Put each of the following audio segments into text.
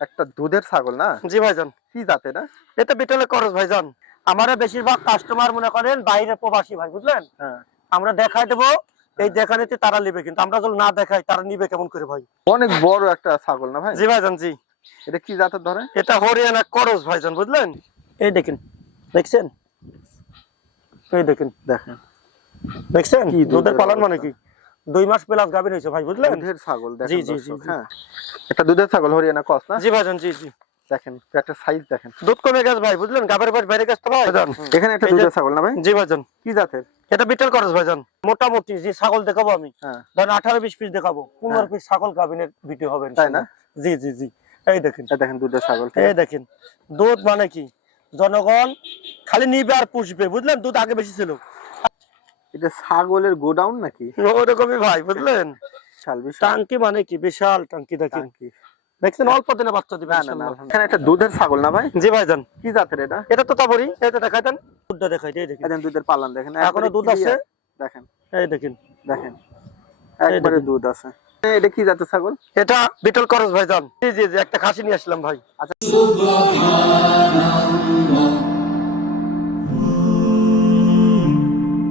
একটা দুধের ছাগল না? জি ভাইজান। কি জাতে না এটা বিটলে খরচ ভাইজান। আমার বেশিরভাগ কাস্টমার মনে করেন বাইরে প্রবাসী ভাই বুঝলেন? হ্যাঁ। আমরা দেখাই দেবো এই দেখানেতে তারা নেবে কিন্তু। আমরা যদি না দেখাই তারা নিবে কেমন করে ভাই? অনেক বড় একটা ছাগল না ভাই? জি ভাইজান জি। এটা কি জাতের ধরে? এটা হরিয়ানা করস ভাইজান বুঝলেন? এই দেখেন দেখছেন? এই দেখেন দেখেন। দেখছেন? দুধের পালন মানে কি? দুই মাস প্লাস গাভীর হয়েছে ভাই বুঝলেন? দুধের ছাগল জি, দেখেন জি, জি, হ্যাঁ। একটা দুধের ছাগল হরিয়ানা কস না? জি ভাইজান জি জি। দেখেন সাইজ দেখেন। দুধ কমে গেছে ভাই বুঝলেন? গাভীর বেড়ে গেছে তো ভাই। এখানে একটা দুধের ছাগল না ভাই? জি ভাইজান। কি জাতের? এটা বিটেল করস ভাইজান। মোটামুটি যে ছাগল দেখাবো আমি। হ্যাঁ। ধরেন আঠারো বিশ পিস দেখাবো। পনেরো হ্যাঁ। পিস ছাগল গাভিনের ভিডিও হবে তাই না? জি জি জি। এই দেখেন। এটা দেখেন দুধের ছাগল। এই দেখেন। দুধ মানে কি? জনগণ খালি নিবে আর পুষবে বুঝলেন? দুধ আগে বেশি ছিল। এটা ছাগলের গোডাউন নাকি? ওরকমই ভাই বুঝলেন? টাঙ্কি মানে কি? বিশাল টাঙ্কি দেখেন। দেখছেন অল্প দিনে বাচ্চা দিবে। এখানে একটা দুধের ছাগল না ভাই? জি ভাইজান কি জাতের এটা? এটা তো তাবরি। এটা দেখাই দেন। দুধটা দেখাই দেখেন। দেখেন দুধের পালান দেখেন। এখনও দুধ আছে? দেখেন। এই দেখেন। দেখেন। একবারে দুধ আছে। এটা কি জাতের ছাগল? এটা বিটল করস ভাইজান জি জি জি একটা খাসি নিয়ে আসলাম ভাই।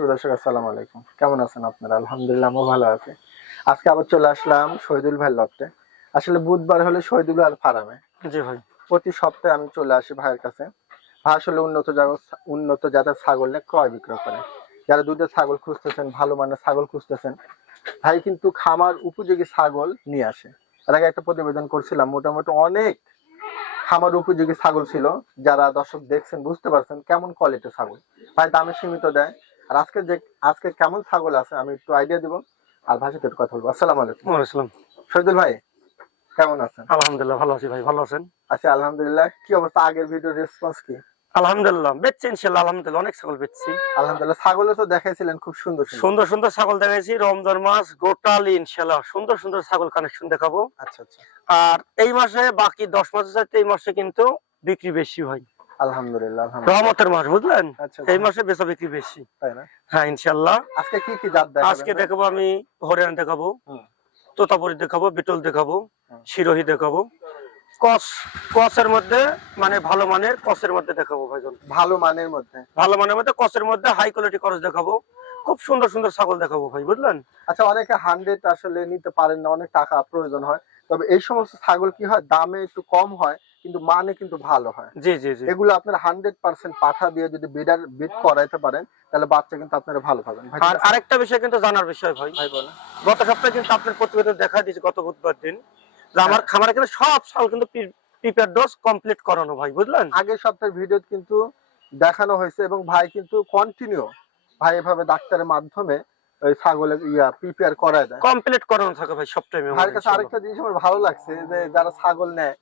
আলহামদুলিল্লাহ সুদর্শক আসসালামু আলাইকুম। কেমন আছেন আপনারা? আলহামদুলিল্লাহ আমি ভালো আছি। আজকে আবার চলে আসলাম শহীদুল ভাই লটে আসলে বুধবার হলে শহীদুল ভাইয়ের ফার্মে। জি ভাই। প্রতি সপ্তাহে আমি চলে আসি ভাইয়ের কাছে। ভাই আসলে উন্নত জাগত উন্নত জাতের ছাগল নিয়ে ক্রয় বিক্রয় করে। যারা দুধের ছাগল খুঁজতেছেন ভালো মানের ছাগল খুঁজতেছেন ভাই কিন্তু খামার উপযোগী ছাগল নিয়ে আসে। এর আগে একটা প্রতিবেদন করছিলাম মোটামুটি অনেক খামার উপযোগী ছাগল ছিল। যারা দর্শক দেখছেন বুঝতে পারছেন কেমন কোয়ালিটির ছাগল। ভাই দামে সীমিত দেয়। আর আজকে যে আজকে কেমন ছাগল আছে আমি একটু আইডিয়া দিব আর ভাষাতে একটু কথা বলব। আসসালামু আলাইকুম। ওয়ালাইকুম শহীদুল ভাই কেমন আছেন? আলহামদুলিল্লাহ ভালো আছি ভাই ভালো আছেন? আচ্ছা আলহামদুলিল্লাহ। কি অবস্থা? আগের ভিডিও রেসপন্স কি? আলহামদুলিল্লাহ বেচছি ইনশাল্লাহ আলহামদুলিল্লাহ অনেক ছাগল বেচছি। আলহামদুলিল্লাহ ছাগলও তো দেখাইছিলেন খুব সুন্দর সুন্দর সুন্দর ছাগল দেখাইছি রমজান মাস গোটালি ইনশাল্লাহ সুন্দর সুন্দর ছাগল কানেকশন দেখাবো। আচ্ছা আচ্ছা। আর এই মাসে বাকি দশ মাসের চাইতে এই মাসে কিন্তু বিক্রি বেশি হয়। আলহামদুলিল্লাহ আলহামদুলিল্লাহ। রহমতের মাস বুঝলেন? আচ্ছা এই মাসে বেচা বিক্রি বেশি। তাই না? হ্যাঁ ইনশাল্লাহ আজকে কি কি জাত দেখাবেন আজকে দেখাবো আমি হরিয়ানা দেখাবো তোতাপুরি দেখাবো বিটল দেখাবো শিরোহী দেখাবো। কস কসের মধ্যে মানে ভালো মানের কসের মধ্যে দেখাবো ভাইজন। ভালো মানের মধ্যে? ভালো মানের মধ্যে কসের মধ্যে হাই কোয়ালিটি করস দেখাবো। খুব সুন্দর সুন্দর ছাগল দেখাবো ভাই বুঝলেন? আচ্ছা অনেকে হান্ড্রেড আসলে নিতে পারেন না অনেক টাকা প্রয়োজন হয়। তবে এই সমস্ত ছাগল কি হয়? দামে একটু কম হয় কিন্তু মানে কিন্তু ভালো হয়। জি জি জি। এগুলো আপনারা হান্ড্রেড পার্সেন্ট পাঠা দিয়ে যদি বিডার বিট করাইতে পারেন তাহলে বাচ্চা কিন্তু আপনারা ভালো পাবেন। আর আরেকটা বিষয় কিন্তু জানার বিষয় ভাই। ভাই বলেন। গত সপ্তাহে কিন্তু আপনার প্রতিবেদন দেখা দিয়েছে গত বুধবার দিন যে আমার খামারে কিন্তু সব সাল কিন্তু প্রিপেয়ার ডোজ কমপ্লিট করানো ভাই বুঝলেন? আগের সপ্তাহের ভিডিও কিন্তু দেখানো হয়েছে এবং ভাই কিন্তু কন্টিনিউ ভাই এভাবে ডাক্তারের মাধ্যমে ওই ছাগলের ইয়া প্রিপেয়ার করায় দেয়। কমপ্লিট করানো থাকে ভাই সব টাইমে ভাইয়ের কাছে আরেকটা জিনিস আমার ভালো লাগছে যে যারা ছাগল নেয়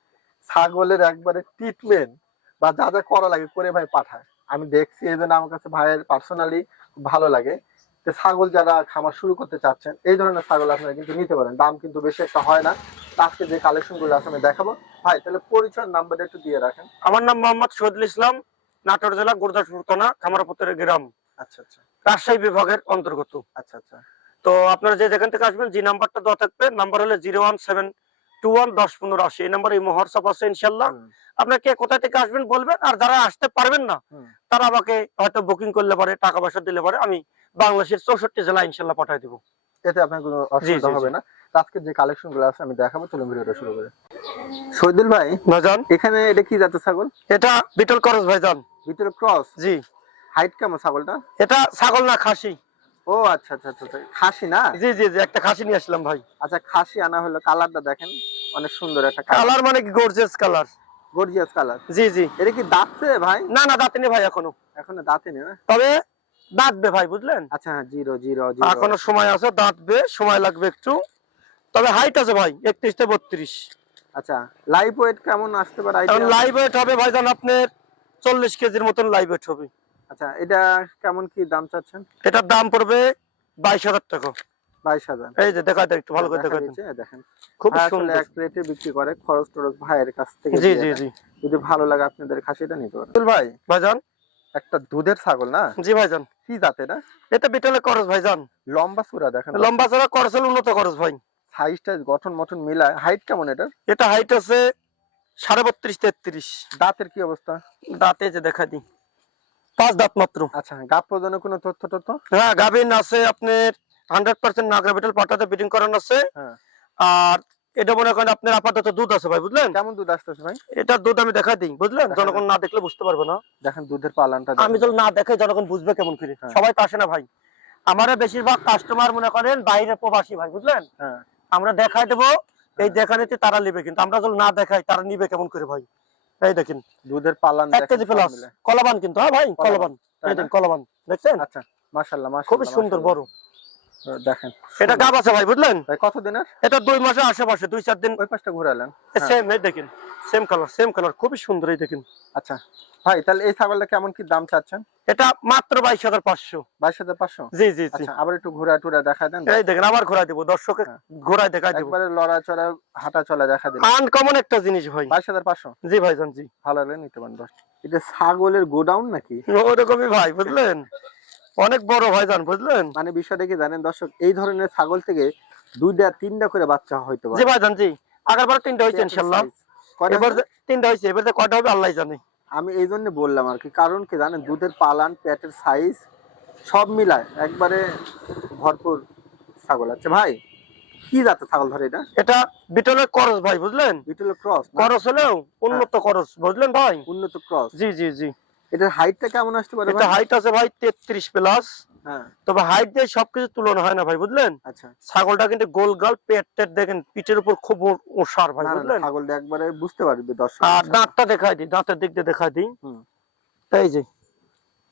ছাগলের একবারে ট্রিটমেন্ট বা যা যা করা লাগে করে ভাই পাঠায়। আমি দেখছি এই জন্য আমার কাছে ভাইয়ের পার্সোনালি ভালো লাগে যে ছাগল যারা খামার শুরু করতে চাচ্ছেন এই ধরনের ছাগল আপনারা কিন্তু নিতে পারেন। দাম কিন্তু বেশি একটা হয় না। আজকে যে কালেকশনগুলো আছে আমি দেখাবো। ভাই তাহলে পরিচয় নাম্বারটা একটু দিয়ে রাখেন। আমার নাম মোহাম্মদ শহীদুল ইসলাম নাটোর জেলা গুরদাসপুর থানা খামারপুত্রের গ্রাম। আচ্ছা আচ্ছা। রাজশাহী বিভাগের অন্তর্গত। আচ্ছা আচ্ছা। তো আপনারা যে যেখান থেকে আসবেন যে নাম্বারটা দেওয়া থাকবে নাম্বার হলো zero one seven two one দশ পনেরো আশি এই নাম্বার এই হোয়াটসঅ্যাপ আছে ইনশাল্লাহ। কোথা থেকে আসবেন বলবেন? আর যারা আসতে পারবেন না। তারা আমাকে হয়তো বুকিং করলে পারে টাকা পয়সা দিলে পারে আমি বাংলাদেশের চৌষট্টি জেলা ইনশাল্লাহ পাঠিয়ে দেবো। এতে আপনার কোনো অসুবিধা হবে না। আজকে যে কালেকশনগুলো আছে আমি দেখাবো চলুন ভিডিওটা শুরু করে। শহীদুল ভাই ভাইজান এখানে এটা কি জাতের ছাগল? এটা বিটল করস ভাইজান। ভিতরে ক্রস? জি। হাইট কেমন ছাগলটা এটা ছাগল না খাসি। ও আচ্ছা আচ্ছা আচ্ছা আচ্ছা। খাসি না? জি জি জি একটা খাসি নিয়ে আসলাম ভাই। আচ্ছা খাসি আনা হলো কালারটা দেখেন। অনেক সুন্দর একটা কালার। মানে কি গর্জিয়াস কালার গর্জিয়াস কালার জি জি। এটা কি দাঁতছে ভাই? না না দাঁতেনি ভাই এখনও। এখনও দাঁতে নেই তবে দাঁতবে ভাই বুঝলেন? আচ্ছা হ্যাঁ জিরো জিরো এখনও সময় আছে দাঁতবে সময় লাগবে একটু। তবে হাইট আছে ভাই একত্রিশ থেকে বত্রিশ। আচ্ছা লাইভ ওয়েট কেমন আসতে পারে? লাইভ ওয়েট হবে ভাইজান আপনার চল্লিশ কেজির মতন লাইভ ওয়েট হবে। আচ্ছা এটা কেমন কি দাম চাচ্ছেন? এটার দাম পড়বে বাইশ হাজার টাকা। বাইশ হাজার। এই যে দেখা একটু ভালো করে দেখা দেখা দেন দিচ্ছে, দেখেন। খুব সুন্দর। এক রেটে বিক্রি করে খরচ টরচ ভাইয়ের কাছ থেকে জি জি জি। যদি ভালো লাগে আপনাদের খাসিটা নিতে পারেন। ভাই। ভাইজান? একটা দুধের ছাগল না? জি ভাইজান। কি জাতে না? এটা বিটলে খরচ ভাইজান। লম্বা দেখেন। লম্বা চড়া উন্নত ভাই। গঠন মঠন মিলায়। হাইট কেমন এটা এটা হাইট আছে সাড়ে বত্রিশ তেত্রিশ। দাঁতের কি অবস্থা? দাঁতে যে দেখা দিই। পাঁচ দাঁত মাত্র। আচ্ছা গাপ প্রজনের কোনো তথ্য টথ্য? হ্যাঁ গাভিন আছে আপনার হান্ড্রেড পার্সেন্ট নাগরা বিটল পাটাতে বিডিং করানো আছে। হ্যাঁ। আর এটা মনে করেন আপনার আপাতত দুধ আছে ভাই বুঝলেন? কেমন দুধ আসতেছে ভাই? এটা দুধ আমি দেখা দিই বুঝলেন? জনগণ না দেখলে বুঝতে পারবে না। দেখেন দুধের পালানটা আমি। যদি না দেখে জনগণ বুঝবে কেমন করে? হ্যাঁ। সবাই তো আসে না ভাই। আমার বেশিরভাগ কাস্টমার মনে করেন বাইরে প্রবাসী ভাই বুঝলেন? হ্যাঁ। আমরা দেখাই দেবো এই দেখানিতে তারা নিবে কিন্তু আমরা যদি না দেখাই তারা নিবে কেমন করে ভাই? এই দেখেন দুধের পালান এক কেজি প্লাস কলাবান কিন্তু হ্যাঁ ভাই কলাবান, কলাবান। এই দেখেন কলাবান দেখছেন? আচ্ছা মাশাআল্লাহ মাশাআল্লাহ খুবই সুন্দর বড়। দেখেন এটা গাব আছে ভাই বুঝলেন? কত দিনের? এটা দুই মাসের আশেপাশে দুই চার দিন। ওই পাশটা ঘুরালেন। হ্যাঁ। সেম এই দেখেন সেম কালার সেম কালার খুবই সুন্দর এই দেখেন। আচ্ছা ভাই তাহলে এই ছাগলটা কেমন কি দাম চাচ্ছেন? এটা মাত্র বাইশ হাজার পাঁচশো। বাইশ হাজার পাঁচশো? জি জি আচ্ছা আবার একটু ঘুরা টুরা দেখা দেন। এই দেখেন আবার ঘোরাই দেবো দর্শকে হ্যাঁ। ঘোরাই দেখাই দেবো। একবারে লড়া চড়া হাঁটা চলা দেখা আনকমন একটা জিনিস ভাই। বাইশ হাজার পাঁচশো? জি ভাইজান জি। ভালো নিতে পারেন এটা ছাগলের গোডাউন নাকি? ওরকমই ভাই বুঝলেন? অনেক বড় ভাইজান বুঝলেন? মানে বিষয়টা কি জানেন দর্শক? এই ধরনের ছাগল থেকে দুইটা তিনটা করে বাচ্চা হয়তো জি ভাইজান জি। আগেরবার তিনটা হয়েছে ইনশাল্লাহ। এবার তিনটা হয়েছে এবার কয়টা হবে আল্লাহ জানে। আমি এই জন্য বললাম আর কি কারণ কি জানেন দুধের পালান পেটের সাইজ সব মিলায় একবারে ভরপুর ছাগল। আছে ভাই কি জাতের ছাগল ধরে এটা? এটা বিটলের করস ভাই বুঝলেন? বিটলের ক্রস করস হলেও উন্নত করস বুঝলেন ভাই? উন্নত ক্রস জি জি জি। এটার হাইটটা কেমন আসতে পারে এটা হাইট আছে ভাই তেত্রিশ প্লাস হ্যাঁ। তবে হাইট দিয়ে সবকিছু তুলনা হয় না ভাই বুঝলেন? আচ্ছা। ছাগলটা কিন্তু গোল গাল পেট টেট দেখেন পিঠের উপর খুব ভাই বুঝলেন? ছাগলটা একবারে বুঝতে পারবে দর্শক। আর দাঁতটা দেখাই দিই দাঁতের দিক দিয়ে দেখাই দিই। হুম। এই যে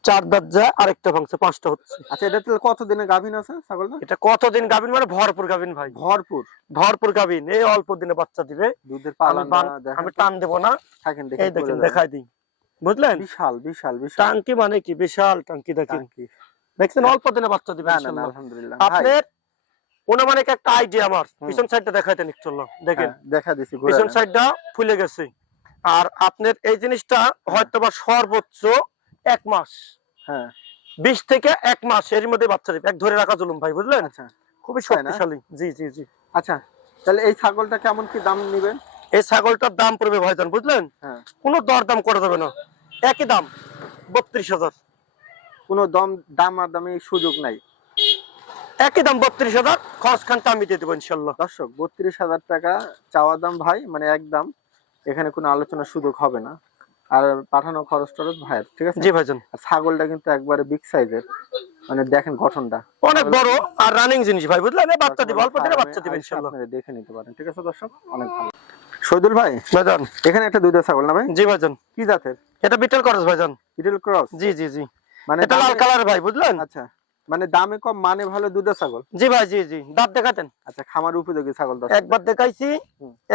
চার দাঁত যায় আরেকটা ভাঙছে পাঁচটা হচ্ছে। আচ্ছা এটা তাহলে কত দিনের গাভিন আছে ছাগলটা? এটা কতদিন গাভিন মানে ভরপুর গাভিন ভাই। ভরপুর? ভরপুর গাভিন এই অল্প দিনে বাচ্চা দিবে। দুধের আমি আমি টান দেবো না। এই দেখেন দেখাই দিই। বুঝলেন? বিশাল বিশাল বিশাল। টাঙ্কি মানে কি? বিশাল টাঙ্কি দেখেন। দেখছেন? অল্প দিনে বাচ্চা দিবে। আলহামদুলিল্লাহ। আপনার একটা আইডিয়া আমার। পিছন সাইডটা দেখাইতেন একটু দেখেন। হ্যাঁ, দেখা দিছি পিছন সাইডটা ফুলে গেছে। আর আপনার এই জিনিসটা হয়তো বা সর্বোচ্চ এক মাস। হ্যাঁ। বিশ থেকে এক মাস এর মধ্যে বাচ্চা দিবে। এক ধরে রাখা জুলুম ভাই বুঝলেন? আচ্ছা। খুবই শক্তিশালী। জি জি জি। আচ্ছা তাহলে এই ছাগলটা কেমন কি দাম নিবেন? এই ছাগলটার দাম পড়বে ভাইজান বুঝলেন? হ্যাঁ। কোনো দর দাম করে দেবে না। একই দাম বত্রিশ হাজার। কোনো দম দাম আর দামে সুযোগ নাই। একই দাম বত্রিশ হাজার। খরচ খানটা আমি দিয়ে দেবো ইনশাল্লাহ। দর্শক বত্রিশ হাজার টাকা চাওয়া দাম ভাই মানে একদম এখানে কোনো আলোচনার সুযোগ হবে না। আর পাঠানো খরচ টরচ ভাইয়ের ঠিক আছে? জি ভাইজান। ছাগলটা কিন্তু একবারে বিগ সাইজের মানে দেখেন গঠনটা। অনেক বড় আর রানিং জিনিস ভাই বুঝলেন? বাচ্চা দিবে অল্প দিনে বাচ্চা দিবে আপনারা দেখে নিতে পারেন। ঠিক আছে দর্শক? অনেক ভালো। শহীদুল ভাই? ভাইজান। এখানে একটা দুইটা ছাগল না ভাই? জি ভাইজান। কি জাতের? এটা বিটেল খরচ ভাইজান। ইডেল ক্রস? জি জি জি। মানে এটা লাল কালার ভাই বুঝলেন? আচ্ছা। মানে দামে কম মানে ভালো দুধের ছাগল? জি ভাই জি জি। দাঁত দেখাতেন। আচ্ছা খামার উপযোগী ছাগল দর্শক একবার দেখাইছি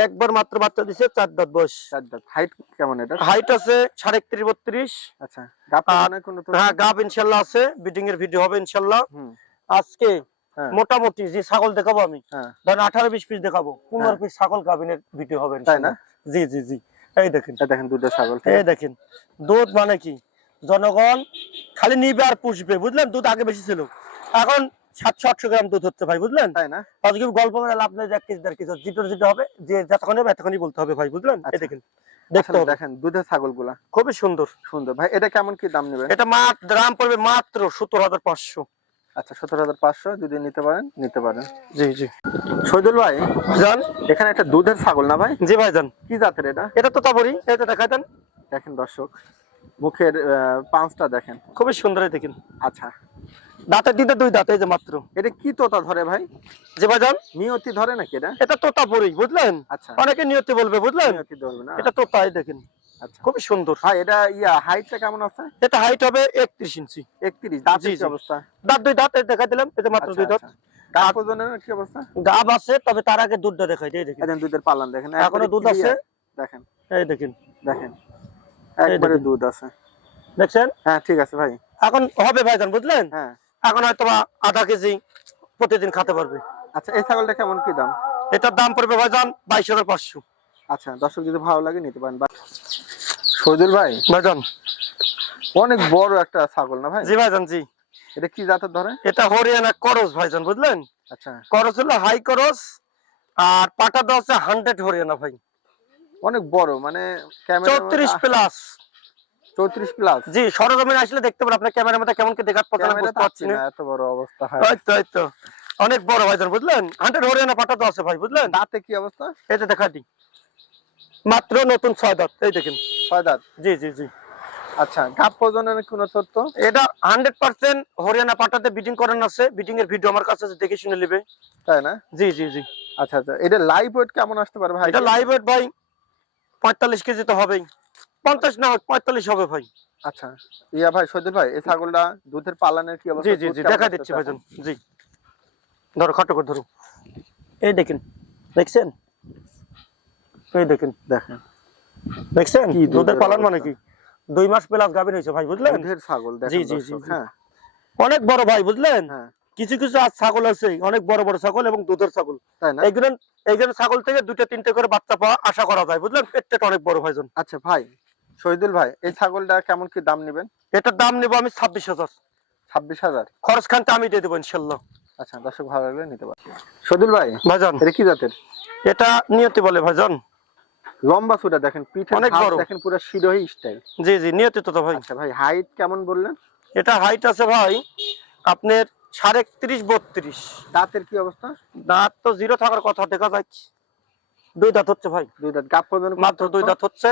একবার মাত্র বাচ্চা দিছে চার দাঁত বয়স। চার দাঁত। হাইট কেমন এটা হাইট আছে সাড়ে একত্রিশ বত্রিশ। আচ্ছা গাপ হ্যাঁ গাব ইনশাল্লাহ আছে। বিডিং এর ভিডিও হবে ইনশাল্লাহ। আজকে। মোটামুটি যে ছাগল দেখাবো আমি হ্যাঁ। ধরেন আঠারো বিশ পিস দেখাবো পনেরো হ্যাঁ। পিস ছাগল গাভিনের ভিডিও হবে তাই না? জি জি জি। এই দেখেন। দেখেন দুধের ছাগল। এই দেখেন। দুধ মানে কি? জনগণ খালি নিবে আর পুষবে বুঝলেন? দুধ আগে বেশি ছিল। এখন সাতশো আটশো গ্রাম দুধ হচ্ছে ভাই বুঝলেন? তাই না? গল্প মানে লাভ নেই এক কেজি দেড় কেজি জিটোর জিটো হবে যে যতক্ষণ হবে এতক্ষণই বলতে হবে ভাই বুঝলেন? এই আচ্ছা। দেখেন। দেখতে দেখেন দুধের ছাগলগুলা খুবই সুন্দর। সুন্দর। ভাই এটা কেমন কি দাম নেবে? এটা মাত্র দাম পড়বে মাত্র সত্তর হাজার পাঁচশো। আচ্ছা সতেরো হাজার পাঁচশো যদি নিতে পারেন নিতে পারেন। জি জি। শহীদুল ভাই যান এখানে একটা দুধের ছাগল না ভাই? জি ভাই যান কি জাতের এটা? এটা তো তাবরি এটা দেখা দেন। দেখেন দর্শক মুখের পাঁচটা দেখেন। খুবই সুন্দর দেখেন। আচ্ছা। দাঁতের দিতে দুই দাঁত এই যে মাত্র। এটা কি তোতা ধরে ভাই? যে ভাইজান নিয়তি ধরে নাকি এটা? এটা তোতাপুরি বুঝলেন? আচ্ছা। অনেকে নিয়তে বলবে বুঝলেন? নিয়তি ধরবে না। এটা তোতাই দেখেন। খুবই সুন্দর। এটা ইয়া হাইটটা কেমন আছে? এটা হাইট হবে একত্রিশ ইঞ্চি। একত্রিশ দাঁতের জি, কি অবস্থা? দাঁত দুই দাঁত দেখা দিলাম এটা মাত্র আচ্ছা, দুই দাঁত। আচ্ছা। গাব ওজনের কি অবস্থা? গাব আছে তবে তার আগে দুধটা দেখাই এই দেখেন। দেখেন দুধের পালন দেখেন। এখনও দুধ আছে? দেখেন। এই দেখেন। দেখেন। একবারে দুধ আছে। দেখছেন? হ্যাঁ ঠিক আছে ভাই। এখন হবে ভাইজান বুঝলেন? হ্যাঁ। এখন হয়তো বা আধা কেজি প্রতিদিন খেতে পারবে। আচ্ছা এই ছাগলটা কেমন কি দাম? এটার দাম পড়বে ভাইজান বাইশ হাজার পাঁচশো। আচ্ছা দর্শক যদি ভালো লাগে নিতে পারেন। শহীদুল ভাই ভাইজান। অনেক বড় একটা ছাগল না ভাই? জি ভাইজান জি। এটা কি জাতের ধরে? এটা হরিয়ানা করস ভাইজান বুঝলেন? আচ্ছা। করস হলো হাই করস আর পাটা দেওয়া হচ্ছে হান্ড্রেড হরিয়ানা ভাই। অনেক বড় মানে ক্যামেরা চৌত্রিশ প্লাস চৌত্রিশ প্লাস জি সরজমিনে আসলে দেখতে পারেন আপনার ক্যামেরার মধ্যে কেমন কি বুঝতে পারছি না এত বড় অবস্থা। হয় ওই তো তো। অনেক বড় ভাইজান বুঝলেন? হান্ড্রেড হরিয়ানা পাটা তো আছে ভাই বুঝলেন? দাঁতে কি অবস্থা? এটা দেখা দিই মাত্র নতুন ছয় দাঁত এই দেখেন। ছয় দাঁত? জি জি জি। আচ্ছা গাপ প্রজনের কোনো তথ্য? এটা হান্ড্রেড পার্সেন্ট হরিয়ানা পাটাতে বিটিং করান আছে। বিটিং এর ভিডিও আমার কাছে আছে, দেখে শুনে নেবে। তাই না? জি জি জি। আচ্ছা আচ্ছা এটা লাইভ ওয়েট কেমন আসতে পারে ভাই? এটা লাইভ ওয়েট ভাই পঁয়তাল্লিশ কেজি তো হবেই। পঞ্চাশ না হোক পঁয়তাল্লিশ হবে ভাই। আচ্ছা ইয়া ভাই সৈদুল ভাই এই ছাগলটা দুধের পালানের কি অবস্থা? জি জি জি দেখা দিচ্ছি? ভাইজান জি। ধরো খাটো করে ধরো। এই দেখেন দেখছেন? এই দেখেন দেখেন। দেখছেন? দুধের পালন মানে কি? দুই মাস প্লাস গাভীর হয়েছে ভাই বুঝলেন? দুধের ছাগল দেখেন জি, জি, জি, হ্যাঁ। অনেক বড় ভাই বুঝলেন? হ্যাঁ। কিছু কিছু আজ ছাগল আছে অনেক বড় বড় ছাগল এবং দুধের ছাগল। এইগুলো এইগুলো ছাগল থেকে দুটো তিনটে করে বাচ্চা পাওয়া আশা করা যায় বুঝলেন? পেটটা অনেক বড় ভাইজন আচ্ছা ভাই শহীদুল ভাই এই ছাগলটা কেমন কি দাম নেবেন? এটার দাম নেব আমি ছাব্বিশ হাজার। ছাব্বিশ হাজার? খরচ খানটা আমি দিয়ে দেবো ইনশাল্লাহ। আচ্ছা দর্শক ভালো লাগলে নিতে পারেন। শহীদুল ভাই ভাইজান এটা কি জাতের? এটা নিয়তি বলে ভাইজান লম্বা চূড়া দেখেন পিঠে অনেক বড়। দেখেন পুরো শিরোহী স্টাইল জি জি নিয়তি তো ভাই। আচ্ছা ভাই হাইট কেমন বললেন? এটা হাইট আছে ভাই আপনার সাড়ে একত্রিশ বত্রিশ। দাঁতের কি অবস্থা? দাঁত তো জিরো থাকার কথা দেখা যাচ্ছে। দুই দাঁত হচ্ছে ভাই। দুই দাঁত গাপ প্রজনের মাত্র দুই দাঁত হচ্ছে।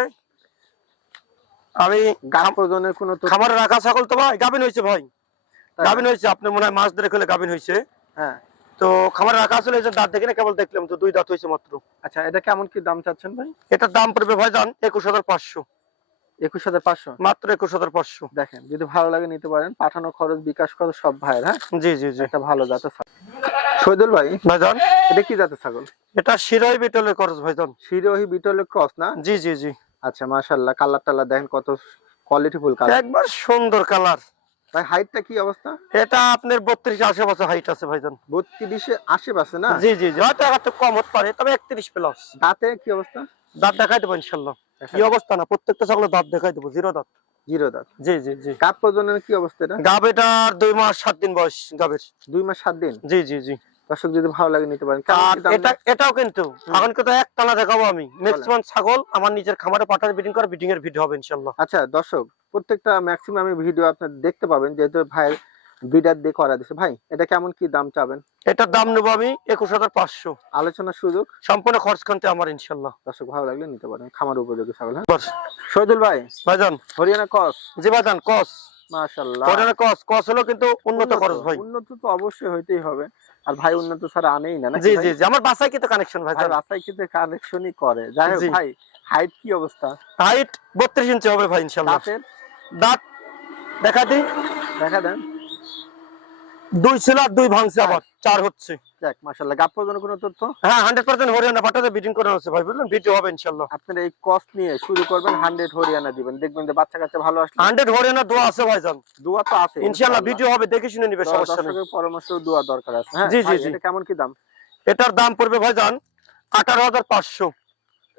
আমি গাপ কোনো? খামারে রাখা ছাগল তো ভাই গাভিন হয়েছে ভাই। তাই। না? গাভিন হয়েছে আপনার মনে হয় মাছ ধরে খেলে গাভিন হয়েছে হ্যাঁ। তো খামারে রাখা আসলে এই যে দাঁত দেখে না কেবল দেখলাম তো দুই দাঁত হয়েছে মাত্র। আচ্ছা এটা কেমন কি দাম চাচ্ছেন ভাই? এটার দাম পড়বে ভাই জান একুশ হাজার পাঁচশো। একুশ হাজার পাঁচশো? মাত্র একুশ হাজার পাঁচশো। দেখেন যদি ভালো লাগে নিতে পারেন পাঠানো খরচ বিকাশ খরচ সব ভাইয়ের হ্যাঁ? জি জি জি। একটা ভালো জাতের শহীদুল ভাই এটা কি জাতের ছাগল? এটা শিরাই বিটলের শিরোহী বিটলের ক্রস না? জি জি জি। আচ্ছা কালার টালার দেখেন কত কোয়ালিটি ফুল কালার একবার সুন্দর কালার। ভাই হাইটটা কি অবস্থা? এটা আপনার বত্রিশ আশেপাশে হাইট আছে ভাইজান। বত্রিশে আশেপাশে না? জি জি জি হয়তো একটু কম হতে পারে তবে একত্রিশ প্লাস দাঁতে কি অবস্থা? দাঁত দেখাই দেবো ইনশাল্লাহ। কি অবস্থা না? প্রত্যেকটা ছাগলে দাঁত দেখাই দেব জিরো দাঁত। জিরো দাঁত। জি জি জি। কাপ প্রজননের কি অবস্থা এটা? গাব এটার দুই মাস সাত দিন বয়স গাবের। দুই মাস সাত দিন? জি জি জি। দর্শক যদি ভালো লাগে নিতে পারেন। এটা এটাও কিন্তু এখন কিন্তু এক টানা দেখাবো আমি। ম্যাক্সিমাম ছাগল আমার নিজের খামারে পাঠার বিডিং করে বিডিং এর ভিডিও হবে ইনশাল্লাহ। আচ্ছা দর্শক প্রত্যেকটা ম্যাক্সিমাম ভিডিও আপনার দেখতে পাবেন যেহেতু ভাইয়ের বিডার দিয়ে করা দিছে। ভাই এটা কেমন কি দাম চাবেন? এটার দাম নেব আমি একুশ হাজার পাঁচশো। আলোচনার সুযোগ? সম্পূর্ণ খরচ খানতে আমার ইনশাল্লাহ। দর্শক ভালো লাগলে নিতে পারেন। খামার উপযোগী ছাগল হ্যাঁ। শহীদুল ভাই ভাইজান। হরিয়ানা কস। জি ভাইজান কস। মাশাল্লাহ। হরিয়ানা কস কস হলো কিন্তু উন্নত খরচ ভাই। উন্নত তো অবশ্যই হইতেই হবে। আর ভাই উন্নত ছাড়া আনেই না জি জি জি আমার বাসায় কিন্তু কানেকশন ভাই বাসায় কিন্তু কানেকশনই করে। যাই হোক ভাই হাইট কি অবস্থা? হাইট বত্রিশ ইঞ্চি হবে ভাই ইনশাআল্লাহ। দাঁতের? দাঁত দেখা দিই দেখা দেন। দুই ছিল আর দুই ভাঙছে আবার চার হচ্ছে। কোনো তথ্য? হ্যাঁ হান্ড্রেড পার্সেন্ট হরিয়ানা পাঠাতে বিডিং করে হচ্ছে ভাই বুঝলেন? ভিডিও হবে ইনশাল্লাহ আপনার এই কস্ট নিয়ে শুরু করবেন হান্ড্রেড হরিয়ানা দিবেন। দেখবেন যে বাচ্চা কাচ্চা ভালো আসলে হান্ড্রেড হরিয়ানা দোয়া আছে ভাইজান। দোয়া তো আছে। ইনশাল্লাহ ভিডিও হবে দেখে শুনে নিবে সমস্যা নেই। পরামর্শ দোয়া দরকার আছে। হ্যাঁ জি, জি, এটা কেমন কি দাম? এটার দাম পড়বে ভাইজান আঠারো হাজার পাঁচশো।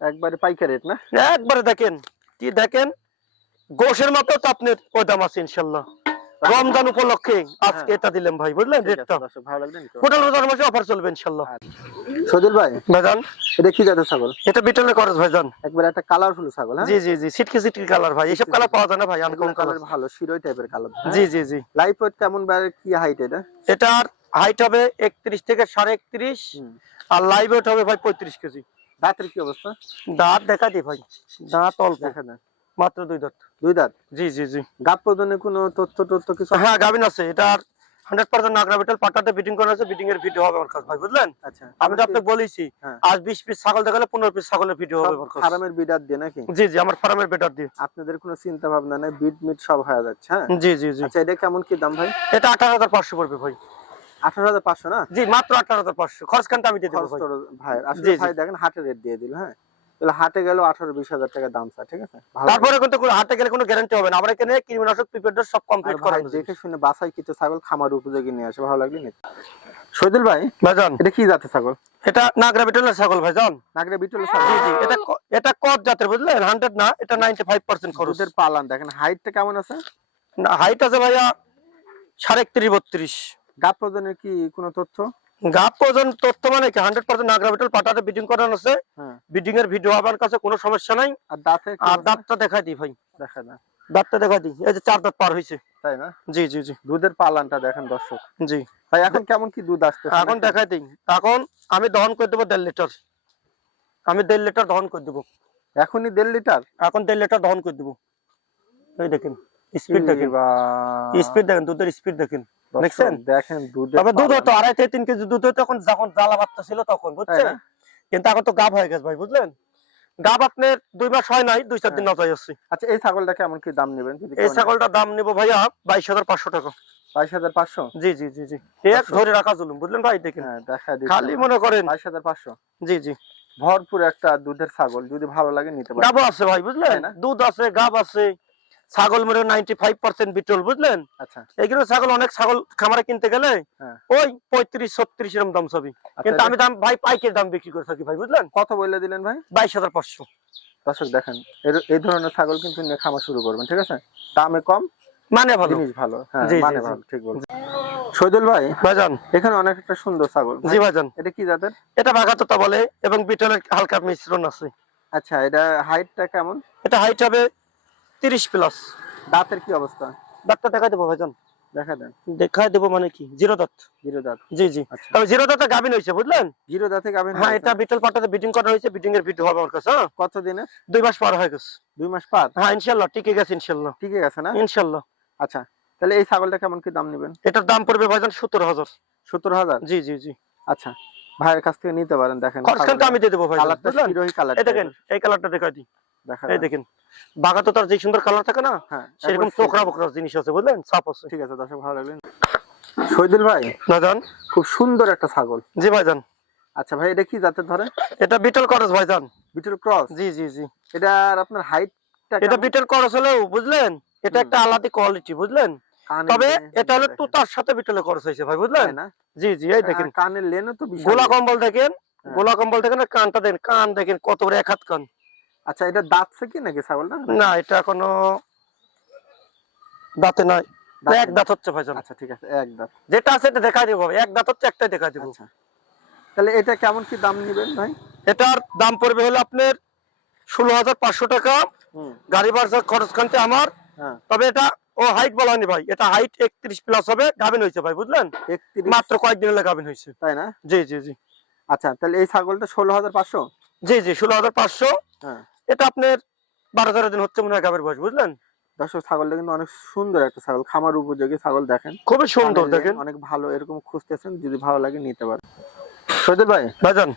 একবারে পাইকারি রেট না? একবারে দেখেন কি দেখেন? গোশের মতো তো আপনার ওই দাম আছে ইনশাল্লাহ রমজান উপলক্ষে আজকে হ্যাঁ। এটা দিলাম ভাই বুঝলেন? রেটটা ভালো নিতে টোটাল রোজার মাসে অফার চলবে ইনশাল্লাহ। সজল ভাই ভাইজান? এটা কি জাতের ছাগল? এটা বিটলের খরচ ভাইজান। একবারে একটা কালারফুল ছাগল হ্যাঁ? জি জি জি সিটকি সিটকি কালার ভাই। এসব কালার পাওয়া যায় না ভাই আনকমন কালার ভালো শিরোই টাইপের কালার জি জি জি। লাইফ ওয়েট কেমন বাইরে কি হাইট এটা? এটার হাইট হবে একত্রিশ থেকে সাড়ে একত্রিশ হুম। আর লাইভ ওয়েট হবে ভাই পঁয়ত্রিশ কেজি। দাঁতের কি অবস্থা? দাঁত দেখা দি ভাই দাঁত অল্প। দেখা দেন মাত্র দুই দাঁত। দুই দাঁত? জি জি জি। কোনো তথ্য তথ্য কিছু হ্যাঁ আছে। এটার হান্ড্রেড পার্সেন্ট নাগরা বিটল। পাটাতে বিটিং করা আছে বিটিং এর ভিডিও হবে আমার কাছে ভাই বুঝলেন? আচ্ছা। আমি তো আপনাকে বলেছি হ্যাঁ। আজ বিশ পিস ছাগল দেখালে পনেরো পিস ছাগলের ভিডিও হবে আমার কাছে। ফার্মের বিডার দিয়ে নাকি? জি জি আমার ফার্মের বেটার দিয়ে। আপনাদের কোনো চিন্তা ভাবনা নাই? বিট মিট সব হয়ে যাচ্ছে হ্যাঁ? জি জি জি। আচ্ছা এটা কেমন কি দাম ভাই? এটা আঠারো হাজার পাঁচশো পড়বে ভাই। আঠারো হাজার পাঁচশো না? জি মাত্র আঠারো হাজার পাঁচশো। খরচ কানটা আমি দিয়ে দেবো ভাই? দেখেন হাটে রেট দিয়ে দিল হ্যাঁ? তাহলে হাটে গেলেও আঠারো বিশ হাজার টাকা দাম স্যার ঠিক আছে? তারপরে কিন্তু গেলে কোনো গ্যারান্টি হবে না। আমরা এখানে কৃমিনাশক প্রিপেয়ার সব কমপ্লিট করা দেখে শুনে বাসায় ছাগল খামার উপযোগী নিয়ে আসে ভালো লাগলে নিতে। শহীদুল ভাই ভাইজান। এটা কি জাতের ছাগল? এটা নাগরা বিটলের ছাগল ভাইজান। নাগরে বিটলের ছাগল। জি এটা এটা কত জাতের বুঝলেন? হান্ড্রেড না এটা নাইনটি ফাইভ পার্সেন্ট খরচ। দুধের পালান দেখেন হাইটটা কেমন আছে? না হাইট আছে ভাইয়া সাড়ে একত্রিশ বত্রিশ। গাপ প্রদানের কি কোনো তথ্য? তথ্য মানে কি? হান্ড্রেড পার্সেন্ট পাটাতে বিডিং করানো আছে। হ্যাঁ। বিডিং এর ভিডিও আমার কাছে কোনো সমস্যা নাই। আর দাঁতটা দেখাই দিই ভাই। দেখা না দাঁতটা দেখাই দিই। এই যে চার দাঁত পার হয়েছে তাই না? জি জি জি। দুধের পালানটা দেখেন দর্শক। জি। ভাই এখন কেমন কি দুধ আসছে এখন দেখাই দিই। এখন আমি দহন করে দেবো দেড় লিটার। আমি দেড় লিটার দহন করে দেবো। এখনই দেড় লিটার? এখন দেড় লিটার দহন করে দেবো। এই দেখেন। স্পিড দেখেন। স্পিড দেখেন দুধের স্পিড দেখেন। দেখছেন? দেখেন তবে দুধ হতো আড়াই থেকে তিন কেজি দুধ তখন যখন জ্বালা ছিল তখন বুঝছেন? কিন্তু এখন তো গাব হয়ে গেছে ভাই বুঝলেন? গাব আপনার দুই মাস হয় নাই দুই চার দিন। নজাই আচ্ছা এই ছাগলটা কেমন কি দাম নেবেন এই ছাগলটার দাম নিবো ভাইয়া বাইশ হাজার পাঁচশো টাকা। বাইশ হাজার পাঁচশো? জি জি জি জি। এক ধরে রাখা জুলুম বুঝলেন ভাই? দেখেন। হ্যাঁ দেখা খালি মনে করেন। বাইশ হাজার পাঁচশো? জি জি। ভরপুর একটা দুধের ছাগল যদি ভালো লাগে নিতে পারেন। আছে ভাই বুঝলেন? না? দুধ আছে গাব আছে। ছাগল মেরে নাইনটি ফাইভ পার্সেন্ট বিটল বুঝলেন? আচ্ছা। এইগুলো ছাগল অনেক ছাগল খামারে কিনতে গেলে হ্যাঁ। ওই পঁয়ত্রিশ ছত্রিশ এরকম দাম সবই। আচ্ছা, কিন্তু আমি দাম ভাই পাইকের দাম বিক্রি করে থাকি ভাই বুঝলেন? কত বলে দিলেন ভাই? বাইশ হাজার পাঁচশো। দর্শক দেখেন এই ধরনের ছাগল কিন্তু খামার শুরু করবেন ঠিক আছে? দামে কম মানে ভালো। জিনিস ভালো। হ্যাঁ মানে ভালো ঠিক বলছেন। শহীদুল ভাই ভাইজান। এখানে অনেক একটা সুন্দর ছাগল জি ভাইজান। এটা কি জাতের? এটা বাঘাততা বলে এবং বিটলের হালকা মিশ্রণ আছে। আচ্ছা এটা হাইটটা কেমন? এটা হাইট হবে তিরিশ প্লাস দাঁতের কি অবস্থা? ডাক্তার দেখাই দেবো ভাইজান। দেখা দেন। দেখাই দেবো মানে কি? জিরো দাঁত। জিরো দাঁত। জি জি। আচ্ছা। তবে জিরো দাঁতে গাভিন হয়েছে বুঝলেন? জিরো দাঁতে গাবেন হ্যাঁ এটা বিটল পাটাতে বিটিং করা হয়েছে বিটিং এর ভিডিও হবে আমার কাছে হ্যাঁ। কত দিনের দুই মাস পার হয়ে গেছে। দুই মাস পার? হ্যাঁ ইনশাল্লাহ টিকে গেছে ইনশাল্লাহ। ঠিকই গেছে না? ইনশাল্লাহ। আচ্ছা তাহলে এই ছাগলটা কেমন কি দাম নেবেন? এটার দাম পড়বে ভাইজান সত্তর হাজার। সত্তর হাজার? জি জি জি। আচ্ছা ভাইয়ের কাছ থেকে নিতে পারেন দেখেন খরচ আমি দিয়ে দেবো ভাই কালারটা কালার এই দেখেন এই কালারটা দেখাই দিই। এই দেখেন বাঘা তো তার যে সুন্দর কালার থাকে না হ্যাঁ সেরকম চোখরা বকরা জিনিস আছে বুঝলেন সাপ আছে। ঠিক আছে দর্শক ভালো লাগলেন শহীদুল ভাই না জান খুব সুন্দর একটা ছাগল। জি ভাইজান। আচ্ছা ভাই এটা কি জাতের ধরে? এটা বিটল করস ভাইজান। বিটল ক্রস? জি জি জি। এটার আপনার হাইটটা এটা বিটল করস হলেও বুঝলেন এটা একটা আলাদা কোয়ালিটি বুঝলেন। তবে এটা হলো তুতার সাথে বিটলে করস হয়েছে ভাই বুঝলেন? না? জি জি এই দেখেন। কানের লেনও তো গোলা কম্বল দেখেন হ্যাঁ। গোলা কম্বল দেখেন কানটা দেখেন কান দেখেন কত বড় এক হাত কান। আচ্ছা এটা দাঁতছে কি নাকি ছাগলটা? না এটা কোনো দাঁতে নাই এক দাঁত হচ্ছে ভাইজান আচ্ছা ঠিক আছে এক দাঁত। যেটা আছে এটা দেখাই দিব এক দাঁত হচ্ছে একটাই দেখাই দিব। আচ্ছা। তাহলে এটা কেমন কি দাম নেবেন ভাই? এটার দাম পড়বে হলো আপনার ষোলো হাজার পাঁচশো টাকা। গাড়ি ভাড়া খরচ খানতে আমার। হ্যাঁ। তবে এটা ও হাইট বলা হয়নি ভাই এটা হাইট একত্রিশ প্লাস হবে গাভিন হয়েছে ভাই বুঝলেন? মাত্র কয়েকদিন হলে গাভিন হয়েছে। তাই না? জি জি জি। আচ্ছা তাহলে এই ছাগলটা ষোলো হাজার পাঁচশো? জি জি ষোলো হাজার পাঁচশো। হ্যাঁ। এটা আপনার বারো তেরো দিন হচ্ছে মনে হয় গাভীর বয়স বুঝলেন? দর্শক ছাগলটা কিন্তু অনেক সুন্দর একটা ছাগল। খামার উপযোগী ছাগল দেখেন। খুবই সুন্দর দেখেন। অনেক ভালো এরকম খুঁজতেছেন যদি ভালো লাগে নিতে পারেন। সজল ভাই ভাইজান।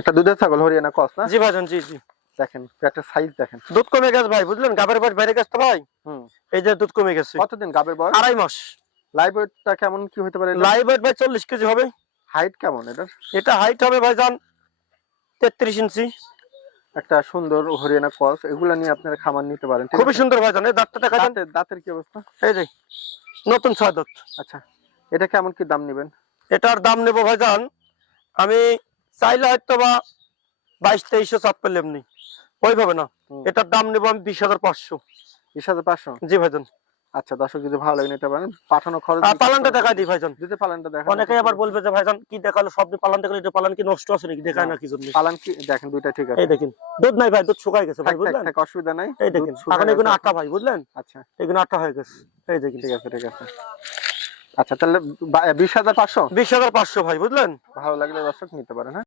একটা দুধের ছাগল হরিয়ানা কস না? জি ভাইজান জি জি। দেখেন একটা সাইজ দেখেন। দুধ কমে গেছে ভাই বুঝলেন? বয়স বেড়ে গেছে তো ভাই। হুম। এই যে দুধ কমে গেছে। কতদিন গাবের বয়স? আড়াই মাস। লাইভ ওয়েটটা কেমন কি হতে পারে লাইভ ওয়েট ভাই চল্লিশ কেজি হবে। হাইট কেমন এটার? এটা হাইট হবে ভাইজান তেত্রিশ ইঞ্চি একটা সুন্দর হরিয়ানা কস এগুলা নিয়ে আপনারা খামার নিতে পারেন খুবই সুন্দর ভাইজান এই দাঁতটা দেখা যান। দাঁতের দাঁতের কি অবস্থা? এই যে নতুন ছয় দাঁত। আচ্ছা এটা কেমন কি দাম নেবেন? এটার দাম নেব ভাইজান আমি চাইলে হয়তো বা বাইশ তেইশশো চাপ পেলে এমনি। ওইভাবে না এটার দাম নেব আমি বিশ হাজার পাঁচশো। বিশ হাজার পাঁচশো? জি ভাইজান আচ্ছা দর্শক যদি ভালো লাগে নিতে পারেন। পাঠানো খরচ আর পালানটা দেখাই দিই ভাইজান। যদি পালানটা দেখেন। অনেকেই আবার বলবে যে ভাইজান কি দেখাল? সব পালান দেখাল এটা পালান কি নষ্ট আছে নাকি? দেখায় না কি জন্য? পালান কি? দেখেন দুইটা ঠিক আছে। এই দেখেন দুধ নাই ভাই দুধ শুকাই গেছে ভাই বুঝলেন? থাক, অসুবিধা নাই। এই দেখেন এখন এগুলো। আটটা ভাই বুঝলেন? আচ্ছা। এগুলো আটটা হয়ে গেছে। এই দেখেন। ঠিক আছে ঠিক আছে। আচ্ছা তাহলে বিশ হাজার পাঁচশো? বিশ হাজার পাঁচশো ভাই বুঝলেন? ভালো লাগলে দর্শক নিতে পারেন হ্যাঁ।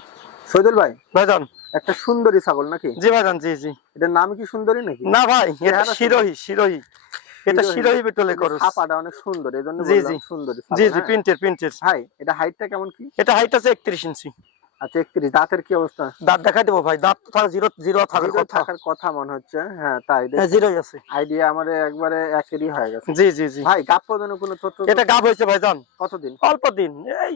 সৈদুল ভাই ভাইজান। একটা সুন্দরী ছাগল নাকি? জি ভাইজান জি জি। এটার নাম কি সুন্দরী নাকি? না ভাই এটা শিরোহী শিরোহী। এটা শিরোহী। করস ছাপাটা অনেক সুন্দর এই জন্য জি, বললাম সুন্দর জি জি প্রিন্টের প্রিন্টের। ভাই এটা হাইটটা কেমন কি? এটা হাইট আছে একত্রিশ ইঞ্চি। আচ্ছা একত্রিশ। দাঁতের কি অবস্থা? দাঁত দেখাই দেবো ভাই দাঁত তো তাহলে জিরো জিরো থাকার কথা। থাকার কথা মনে হচ্ছে হ্যাঁ তাই হ্যাঁ জিরোই আছে। আইডিয়া আমার একবারে একেরই হয়ে গেছে। জি জি জি। ভাই পর্যন্ত কোনো তথ্য এটা গাব হয়েছে ভাই জান। কতদিন? অল্প দিন এই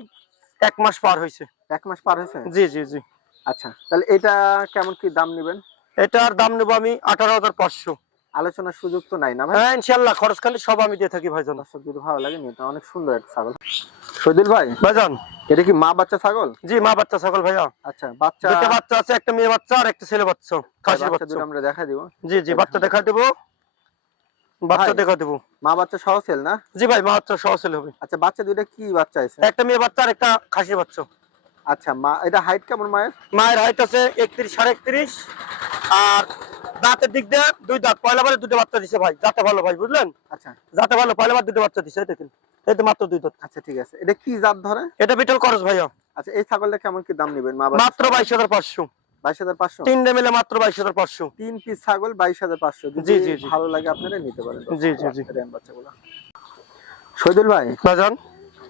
এক মাস পার হয়েছে। এক মাস পার হয়েছে? জি জি জি। আচ্ছা তাহলে এটা কেমন কি দাম নেবেন? এটার দাম নেব আমি আঠারো হাজার পাঁচশো। আলোচনার সুযোগ তো নাই না ভাই? হ্যাঁ ইনশাল্লাহ খরচ খালি সব আমি দিয়ে থাকি ভাইজান। দর্শক যদি ভালো লাগে নিতে অনেক সুন্দর একটা ছাগল। সদিল ভাই ভাইজান। এটা কি মা বাচ্চা ছাগল? জি মা বাচ্চা ছাগল ভাইয়া। আচ্ছা বাচ্চা দুটো বাচ্চা আছে একটা মেয়ে বাচ্চা আর একটা ছেলে বাচ্চা খাসির বাচ্চা দুটো আমরা দেখা দিব। জি জি বাচ্চা দেখা দেবো। বাচ্চা দেখা দেবো। মা বাচ্চা সহ সেল না? জি ভাই মা বাচ্চা সহ ছেলে হবে। আচ্ছা বাচ্চা দুইটা কি বাচ্চা আছে? একটা মেয়ে বাচ্চা আর একটা খাসির বাচ্চা। আচ্ছা মা এটা হাইট কেমন মায়ের? মায়ের হাইট আছে একত্রিশ সাড়ে একত্রিশ আর দাঁতের দিক দিয়ে দুই দাঁত পয়লা বারে দুটো বাচ্চা দিছে ভাই যাতে ভালো ভাই বুঝলেন? আচ্ছা। যাতে ভালো পয়লা বার দুটো বাচ্চা দিছে এই দেখেন এই তো মাত্র দুই দাঁত। আচ্ছা ঠিক আছে। এটা কি জাত ধরে? এটা বিটল খরচ ভাইয়া। আচ্ছা এই ছাগলটা কেমন কি দাম নেবেন মাত্র বাইশ হাজার পাঁচশো। তিনটে মিলে মাত্র বাইশ হাজার পাঁচশো। তিন পিস ছাগল বাইশ হাজার পাঁচশো। জি, জি। ভালো লাগে আপনারা নিতে পারেন। জি, জি, জি। বাচ্চাগুলো। শহীদুল ভাই ভাইজান?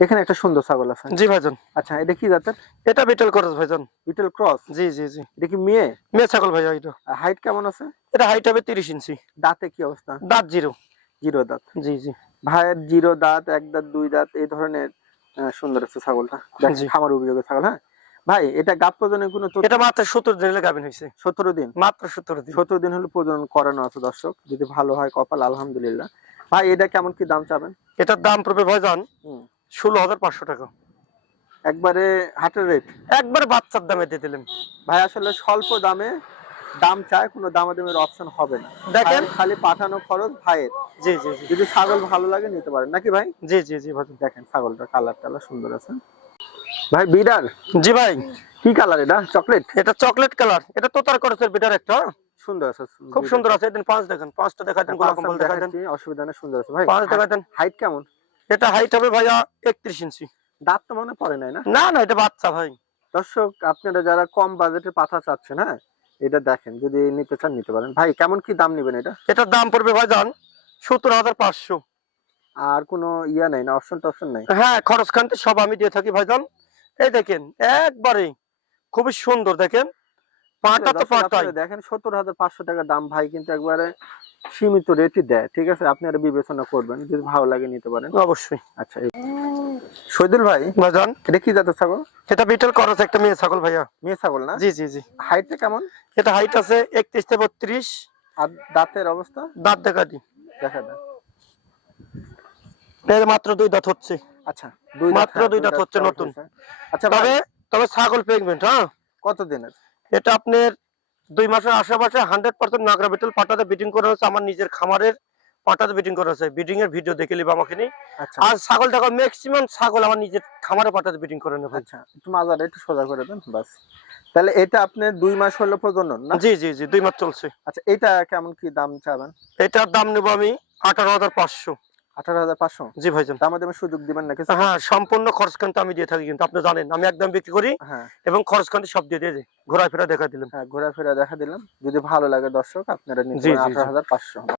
এখানে একটা সুন্দর ছাগল আছে। জি ভাইজান। আচ্ছা এটা কি জাতের? এটা বিটল খরচ ভাইজান। বিটেল ক্রস? জি জি জি। এটা কি মেয়ে? মেয়ে ছাগল ভাইয়া এটা। হাইট কেমন আছে? এটা হাইট হবে তিরিশ ইঞ্চি। দাঁতে কি অবস্থা? দাঁত জিরো। জিরো দাঁত। জি জি। ভাইয়ের জিরো দাঁত এক দাঁত দুই দাঁত এই ধরনের সুন্দর আছে ছাগলটা। খামার উপযোগী ছাগল হ্যাঁ? ভাই এটা গাপ প্রজননের কোনো এটা মাত্র সত্তর দিনে গাভিন হয়েছে। সতেরো দিন? মাত্র সত্তর দিন। সতেরো দিন হলো প্রজনন করানো আছে দর্শক। যদি ভালো হয় কপাল আলহামদুলিল্লাহ। ভাই এটা কেমন কি দাম চাবেন? এটার দাম পড়বে ভাইজান। ষোলো হাজার পাঁচশো টাকা। একবারে হাটের রেট একবারে বাচ্চার দামে দিয়ে দিলেন। ভাই আসলে স্বল্প দামে দাম চায় কোনো দামাদামের অপশন হবে না। দেখেন। খালি- পাঠানো খরচ ভাইয়ের। জি জি জি। যদি ছাগল ভালো লাগে নিতে পারেন। নাকি ভাই? জি জি জি ভাইজান দেখেন ছাগলটা কালার টালার সুন্দর আছে। ভাই বিডার জি ভাই। কি কালার এটা? চকলেট এটা চকলেট কালার এটা তোতার করেছে বিডার একটা। সুন্দর আছে খুব সুন্দর আছে। এদিন পাঁচ দেখেন। পাঁচটা দেখা দেন গোলা কম্বল দেখা দেন। অসুবিধা নেই সুন্দর আছে। ভাই পাঁচ দেখা দেন। হাইট কেমন? এটা হাইট হবে ভাইয়া একত্রিশ ইঞ্চি দাঁত তো মনে পড়ে নাই না? না না এটা বাচ্চা ভাই। দর্শক আপনারা যারা কম বাজেটে পাঠা চাচ্ছেন হ্যাঁ এটা দেখেন যদি নিতে চান নিতে পারেন। ভাই কেমন কি দাম নেবেন এটা? এটার দাম পড়বে ভাই ভাইজান সত্তর হাজার পাঁচশো। আর কোনো ইয়া নাই না অপশন টপশন নাই? হ্যাঁ খরচ খানতে সব আমি দিয়ে থাকি ভাইজান এই দেখেন একবারে খুবই সুন্দর দেখেন। পাটা তো পাটাই দেখেন সত্তর হাজার পাঁচশো টাকা দাম ভাই কিন্তু একবারে সীমিত রেটই দেয় ঠিক আছে? আপনারা বিবেচনা করবেন যদি ভালো লাগে নিতে পারেন। অবশ্যই। আচ্ছা শহীদুল ভাই এটা কি জাতের ছাগল? এটা বিটেল খরচ একটা মেয়ে ছাগল ভাইয়া। মেয়ে ছাগল না? জি জি জি। হাইটটা কেমন? এটা হাইট আছে একত্রিশ থেকে বত্রিশ। আর দাঁতের অবস্থা? দাঁত দেখা দি। দেখা দেন এই মাত্র দুই দাঁত হচ্ছে। আচ্ছা দুই মাত্র হ্যাঁ, দুই দাঁত হচ্ছে নতুন। আচ্ছা তবে তবে ছাগল প্রেগনেন্ট হ্যাঁ? কত দিনের এটা আপনার দুই মাসের আশেপাশে হান্ড্রেড পার্সেন্ট নাগরা বিটল পাটাতে বিটিং করা হচ্ছে আমার নিজের খামারের পাটাতে বিটিং করা হয়েছে। বিটিং এর ভিডিও দেখে নিবে আমাকে নিয়ে। আচ্ছা। আর ছাগল টাকা ম্যাক্সিমাম ছাগল আমার নিজের খামারে পাটাতে বিটিং করে নেবে। আচ্ছা একটু মাজার একটু সোজা করে দেন বাস। তাহলে এটা আপনার দুই মাস হলো প্রজনন না? জি জি জি দুই মাস চলছে। আচ্ছা এটা কেমন কি দাম চাবেন? এটার দাম নেব আমি আঠারো হাজার পাঁচশো। আঠারো হাজার পাঁচশো। জি ভাইজান। সুযোগ দিবেন নাকি হ্যাঁ সম্পূর্ণ খরচ কিন্তু আমি দিয়ে থাকি কিন্তু আপনি জানেন আমি একদম বিক্রি করি হ্যাঁ। এবং খরচ কিন্তু সব দিয়ে দিয়ে ঘোরাফেরা দেখা দিলাম। হ্যাঁ ঘোরাফেরা দেখা দিলাম। যদি ভালো লাগে দর্শক আপনারা আঠারো হাজার পাঁচশো।